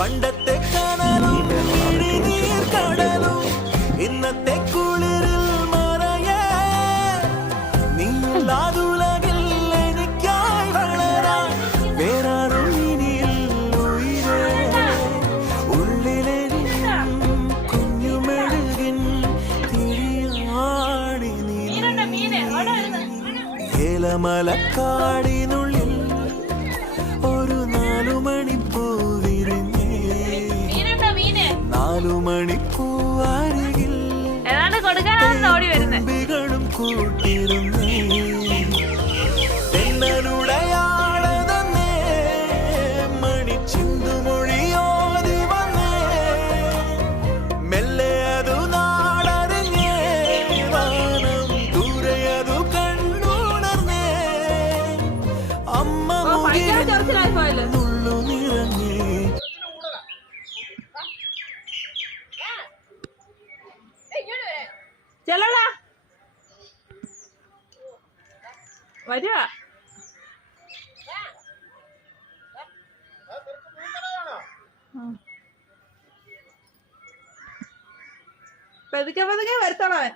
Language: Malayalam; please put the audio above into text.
പണ്ടത്തെ കനലും നീർ കടലും ഇന്നത്തെ കുളിരിൽ മറയേ നീലാതുലകിൽ എനിക്കായി വളരാൻ വേറാരും ഇനിയിൽ ഉയിരേ ഉള്ളിലെ കുഞ്ഞുമെഴുകിൻ തിരിയാടി നീ ഏലമലക്കാടിനുള്ളിൽ ഒരു 4 മണിപ്പൂ വിരിഞ്ഞേ 4 മണിപ്പൂ അരികിൽ തുമ്പികളും കൂട്ടിരുന്നേ തെന്നലുടയാടതന്നേ മണിച്ചിന്തുമൊഴിയോതി വന്നേ മെല്ലെ അതു നാടറിഞ്ഞേ വാനം ദൂരെ അതു കണ്ണുണർന്നേ അമ്മ നുള്ളു നിറഞ്ഞേ ചെല്ലടാ വരുക പതുക്കെ പതുക്കെ വരുത്തോളവൻ